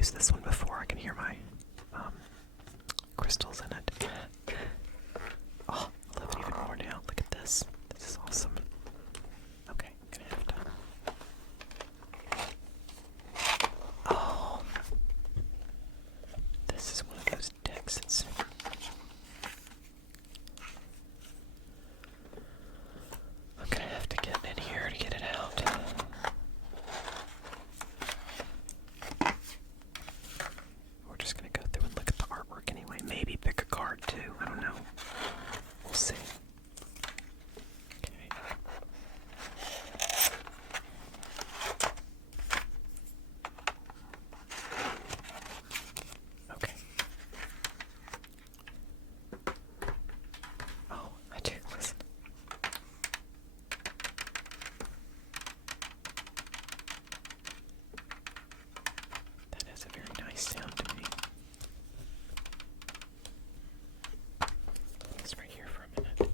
used this one before. I can hear my crystals in it. Oh, I love it even more now. Look at this. This is awesome. Okay, gonna have to. Oh, this is one of those decks. I'm gonna have to get in here to get it out. We're just gonna go through and look at the artwork anyway. Maybe pick a card too. I don't know. We'll see. Okay. Okay. Oh, I do. Listen. That has a very nice sound to me. Let's right here for a minute.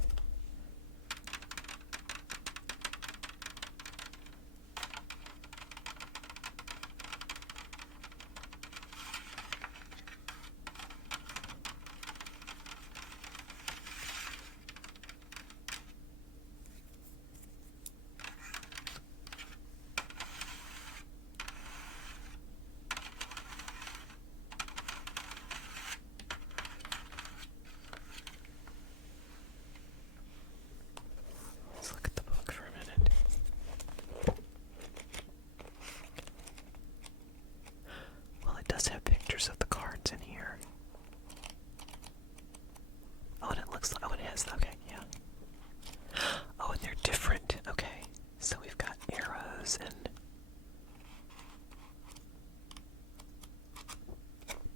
Let's look at the book for a minute. Well, it does have pictures of the cards in here. Oh, and it looks like, oh, it has, okay, yeah. Oh, and they're different. Okay, so we've got arrows and...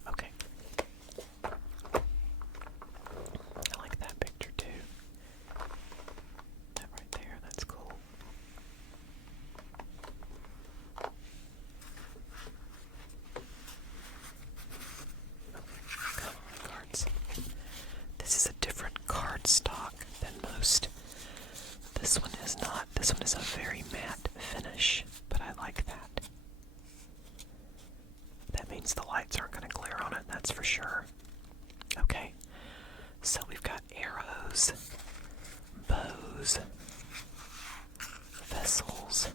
Okay. I like that picture too. That right there, that's cool. Okay, come on, cards. This is a different card stock than most. This one is not. This one is a very matte finish, but I like that. That means the lights aren't going to glare on it, that's for sure. Okay, so we've got arrows, bows, vessels.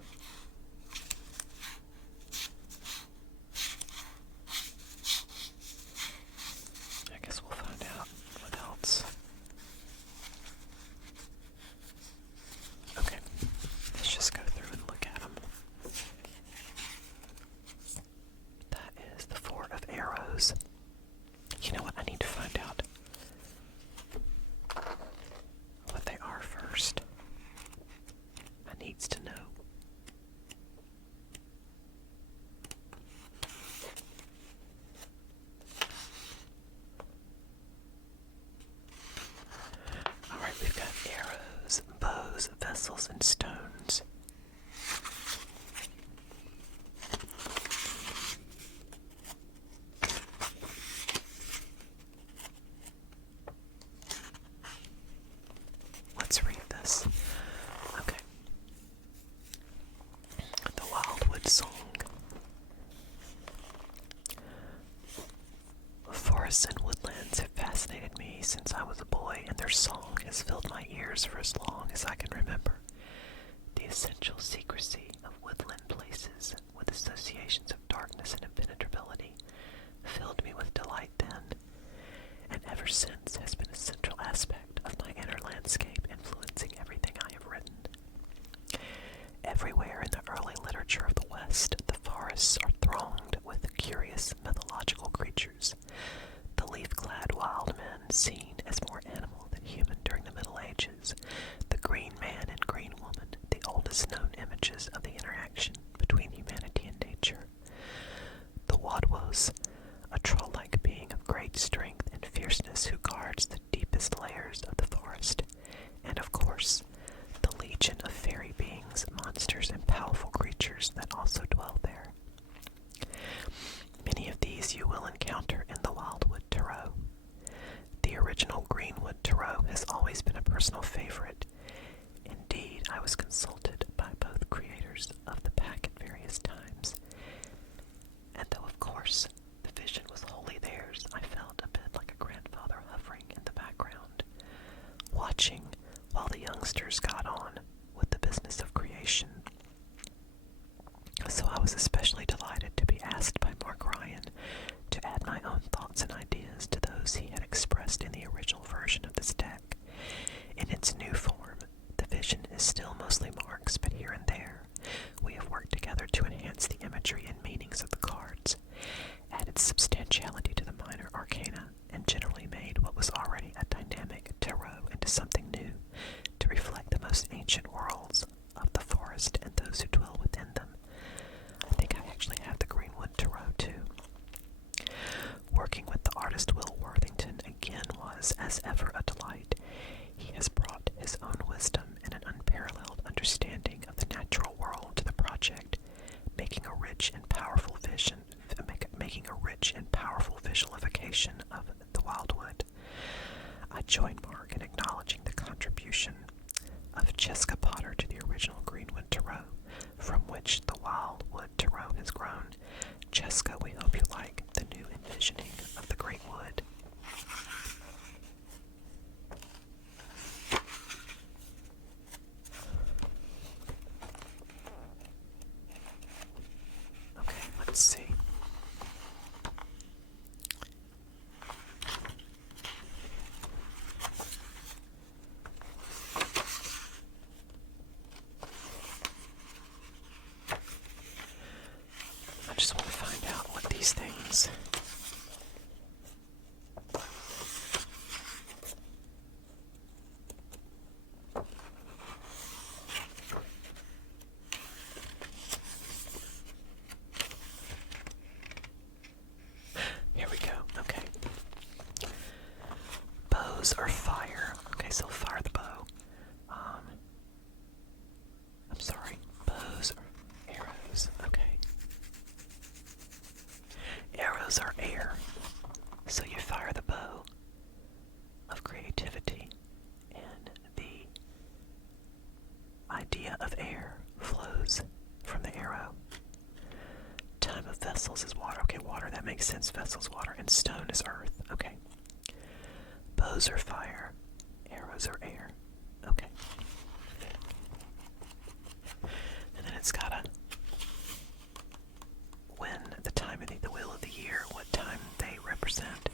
I guess we'll find out what else. Okay, let's just go through and look at them. That is the Four of Arrows. You know what? I need to find out what they are first. I needs to know. Alright, we've got arrows, bows, vessels, and stones. Let's read this. Okay. The Wildwood Song. Forests and woodlands have fascinated me since I was a boy, and their song has filled my ears for as long as I can remember. The essential secrecy of woodland places, with associations of darkness and impenetrability, filled me with delight then, and ever since has been a central aspect of my inner landscape, influencing everything I have written. Everywhere in the early literature of the West, the forests are thronged with curious mythological creatures. The leaf-clad wild men, seen as more animal than human during the Middle Ages, the green man and green woman, the oldest known images of the interaction between humanity and nature. The Wadwos, a troll-like being of great strength and fierceness who guards the deepest layers of the forest, and of course, the legion of fairy beings, monsters, and powerful creatures that also dwell there. Many of these you will encounter in the Wildwood Tarot. The original Greenwood Tarot has always been a personal favorite. Indeed, I was consulted by both creators of the pack at various times. And though, of course, join mark in acknowledging the contribution of Jessica Potter to the original Greenwood Tarot, from which the Wildwood Tarot has grown. Jessica, we hope you like the new envisioning of the Great Wood. Okay, let's see. I just want to find out what these things. Here we go. Okay. Bows are fire. Okay, so fire the bow. I'm sorry. Bows are arrows. Okay. Arrows are air. So you fire the bow of creativity, and the idea of air flows from the arrow. Time of vessels is water. Okay, water, that makes sense. Vessels, water, and stone is earth. Okay. Bows are fire. Arrows are air. Okay. And then it's gotta, when the time of the wheel of the year, what time they represent.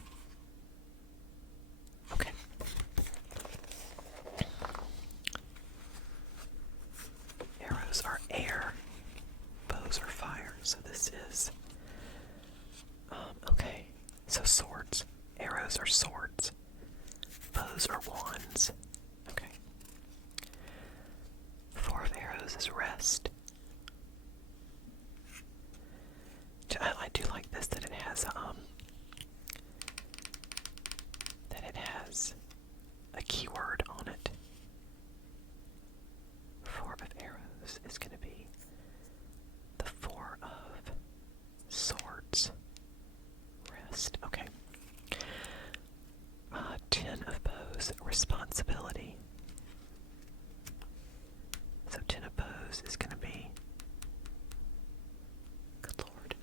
Okay. Arrows are air. Bows are fire. So this is, okay. So swords. Arrows are swords. Bows are wands. Okay. Four of arrows is rest. I do like this, that it has a keyword on it. Four of arrows is going to be the Four of Swords. Rest. Okay. 10 of bows, responsibility. So 10 of bows is going to be, good Lord,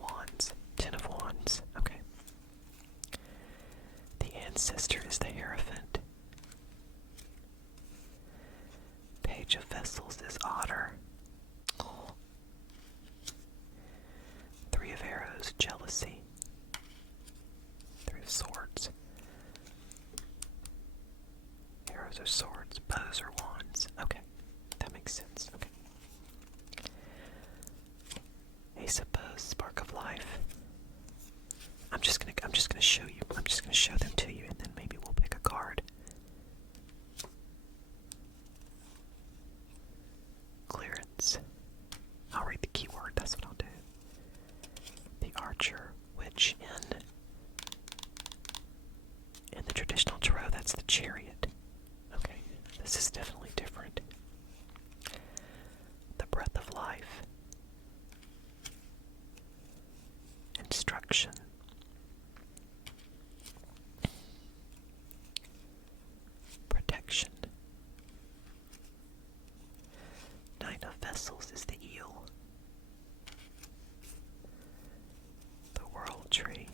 wands. 10 of wands. Okay. The ancestor is the Hierophant. Page of vessels is otter. Oh. 3 of arrows, jealousy. 3 of swords. Arrows are swords, bows are wands. Okay, that makes sense. Okay. Ace of bows, spark of life. I'm just gonna show you. I'm just gonna show them to you, and then maybe we'll pick a card. Clearance. I'll read the keyword. That's what I'll do. The archer, which in the traditional tarot, that's the chariot. Okay, this is definitely different. The breath of life. Instruction. Protection. Nine of vessels is the eel. The world tree.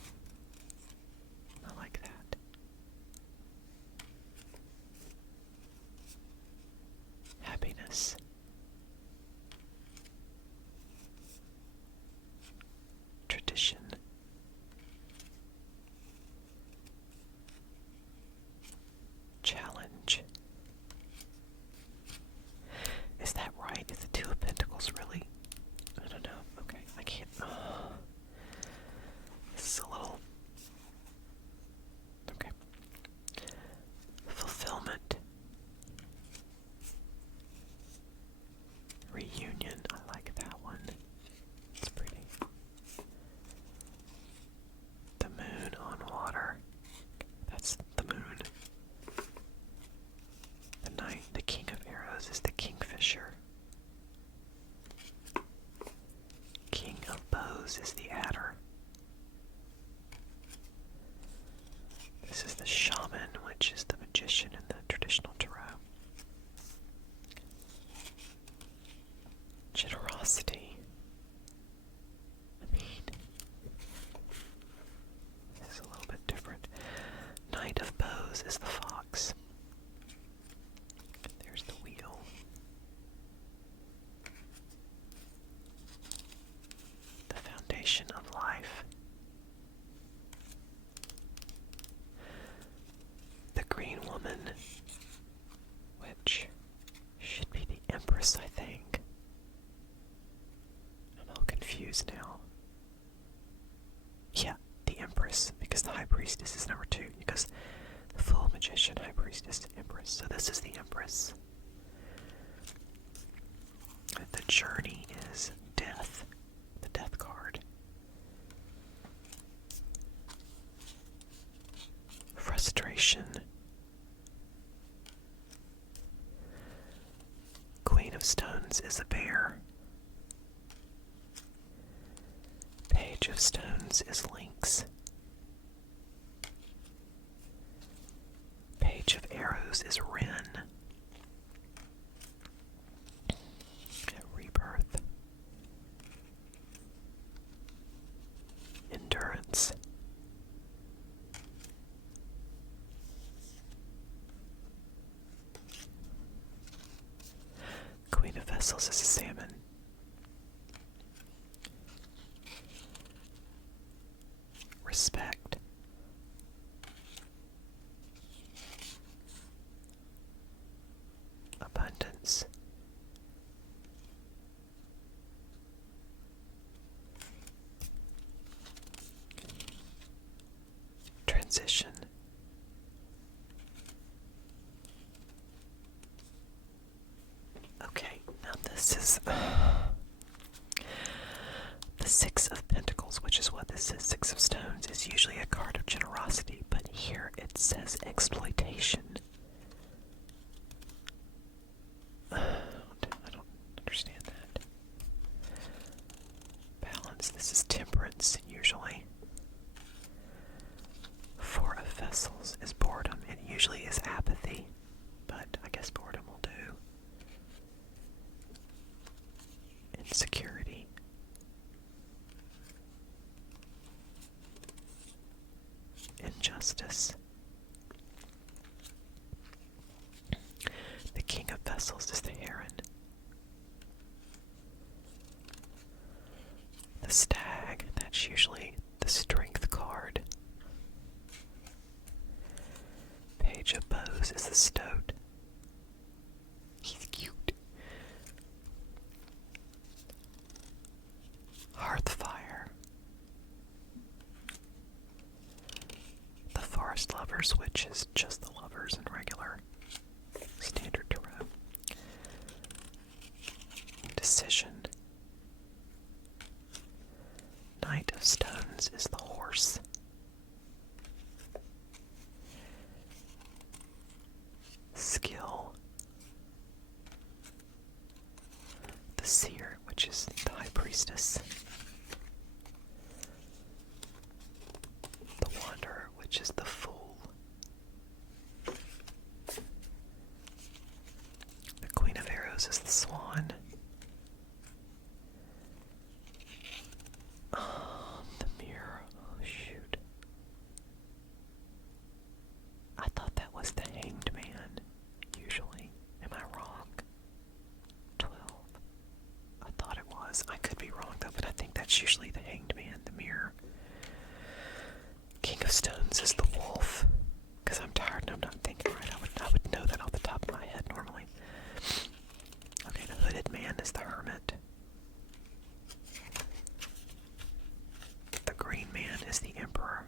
I like that. Happiness. Tradition. Challenge. Is that right? Is the Two of Pentacles really? I don't know. Okay, I can't. This is a little. Okay. Fulfillment. Reunion. I like that one. It's pretty. The moon on water. That's the moon. The knight, the king of arrows, is the kingfisher. King of bows is the adder. This is the shaman, which is the magician in the traditional tarot. Generosity. I mean, this is a little bit different. Knight of Bows is the fox. There's the wheel. The foundation of life. The green woman, which should be the Empress, I think. I'm all confused now. Yeah, the Empress, because the High Priestess is number 2. Because the Full Magician, High Priestess, Empress. So this is the Empress. The Journey is Death, the Death card. Frustration. Queen of Stones is a bear. Page of Stones is lynx. Page of Arrows is wren. Rebirth. Endurance. Queen of Vessels is a salmon. Respect. Abundance. Transition. Okay, now this is the Six of Pentacles, which is what this is. Six of Stones is usually a card of generosity, but here it says exploitation. I don't understand that. Balance. This is temperance, usually. Four of Vessels is boredom. It usually is apathy, but I guess boredom will do. Insecurity. Injustice. The King of Vessels is the Heron. The Stag, that's usually the Strength card. Page of Bows is the Stoat. He's cute. Hearthfire. The Forest Lovers, which is just the lovers in regular standard tarot. Decision. Knight of Stones is the horse. Skill. The Seer, which is the High Priestess. The Wanderer, which is the Fool. The Queen of Arrows is the Swan. The Mirror. Oh, shoot. I thought that was the Hanged Man, usually. Am I wrong? 12. I thought it was. I could be wrong, though, but I think that's usually the Hanged Man, the Mirror. King of Stones is the Wolf. Because I'm tired and I'm not thinking right. I would know that off the top of my head normally. Okay, the Hooded Man is the Hermit. The Green Man is the Emperor.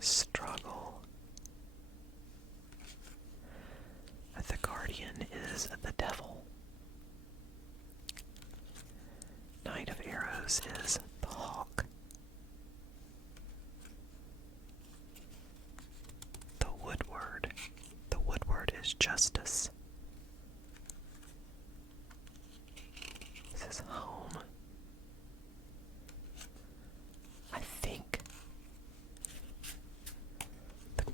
Struggle. The Guardian is the Devil. Knight of Arrows is the Hawk. The Woodward. The Woodward is Justice. This is Home. I think the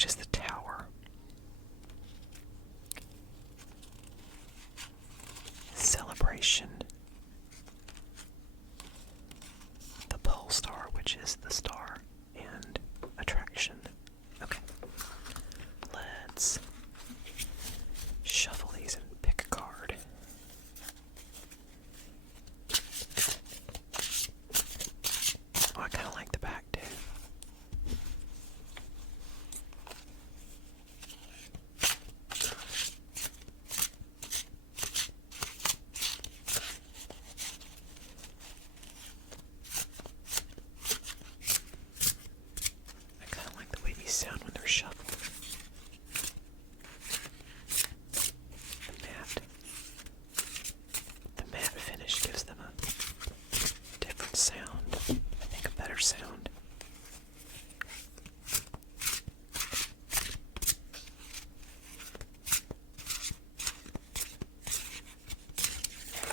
which is the Tower. Celebration. The Pole Star, which is the star. And Attraction. Okay. Let's shuffle these and pick a card. Oh, I kind of like the back too. I kind of like the way these sound when they're shuffled. The matte finish gives them a different sound. I think a better sound.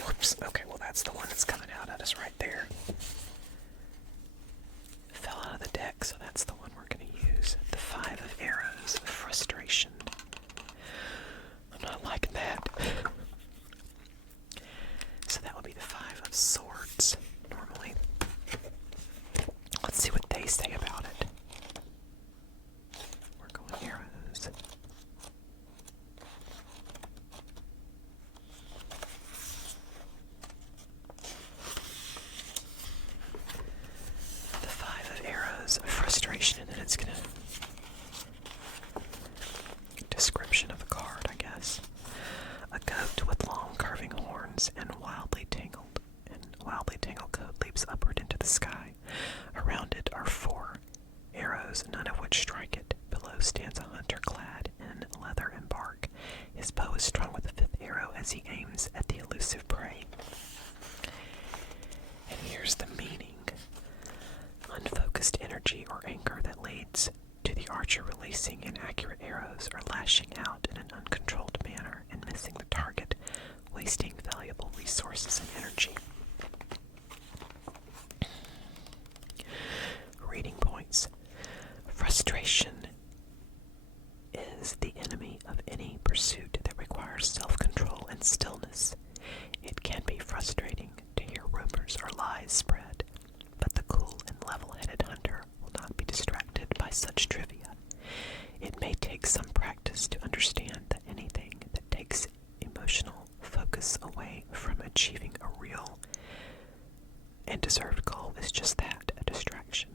Whoops. Okay, well that's the one that's coming out at us right there. Fell out of the deck, so that's the one we're going to use. The Five of Arrows, Frustration. I'm not liking that. So that would be the Five of Swords, normally. Let's see what they say about it. We're going arrows. The Five of Arrows, Frustration, and then it's gonna... description of the card, I guess. A goat with long curving horns and wildly tangled coat leaps upward into the sky. Around it are 4 arrows, none of which strike it. Below stands a hunter clad in leather and bark. His bow is strung with the 5th arrow as he aims at the elusive prey. And here's the meaning. Unfocused energy or anger that leads to the archer releasing inaccurate arrows or lashing out in an uncontrolled manner and missing the target, wasting valuable resources and energy. Reading points. Frustration is the enemy of any pursuit that requires self-control and stillness. It can be frustrating to hear rumors or lies spread, but the cool and level-headed hunter will not be distracted by such trivia. It may take some practice to understand that anything that takes emotional focus away from achieving a real and deserved goal is just that, a distraction.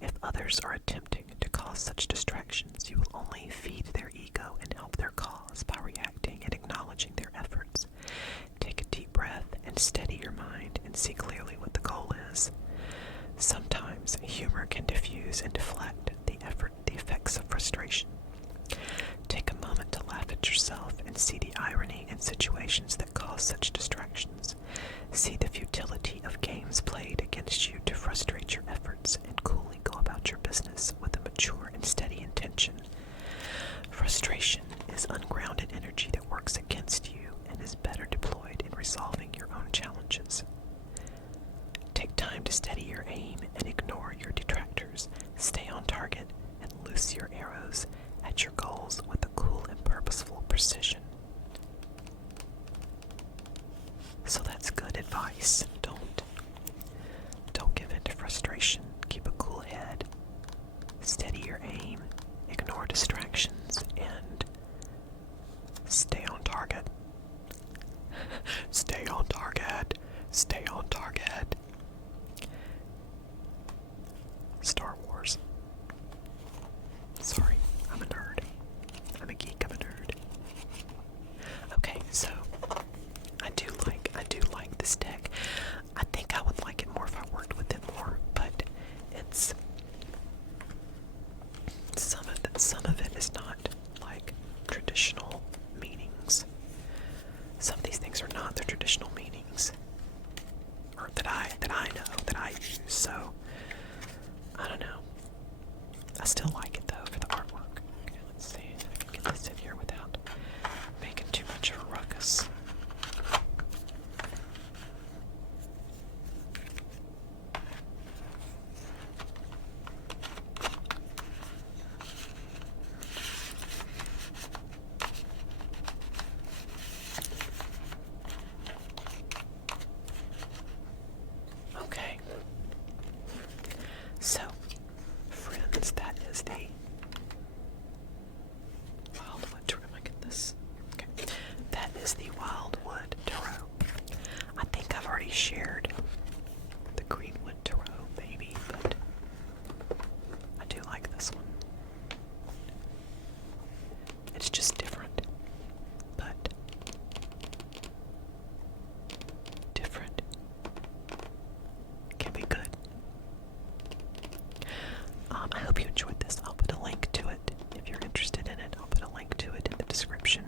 If others are attempting to cause such distractions, you will only feed their ego and help their cause by reacting and acknowledging their efforts. Take a deep breath and steady your mind and see clearly what the goal is. Sometimes humor can diffuse and deflect the effects of frustration. Take a moment to laugh at yourself and see the irony in situations that cause such distractions. See the futility of games played against you to frustrate your efforts and coolly go about your business with a mature and steady intention. Frustration is ungrounded energy that works against you and is better deployed in resolving your own challenges. Take time to steady your aim and ignore your detractors. Stay on target and loose your arrows at your goals with a cool and purposeful precision. So that's good advice. Don't give in to frustration. Keep a cool head. Steady your aim. Ignore distractions and stay on target. Stay on target. Stay on target. Star Wars. Sorry, I'm a nerd. I'm a geek, I'm a nerd. Okay, so I do like this deck. I So, friends, that is the Wildwood Tarot. Am I get this? Okay. That is the Wildwood Tarot. I think I've already shared the Greenwood Tarot, maybe, but I do like this one. It's just different, but different can be good. I hope you enjoyed this. I'll put a link to it if you're interested in it. I'll put a link to it in the description,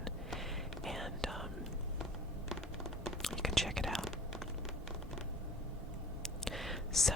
and you can check it out. So,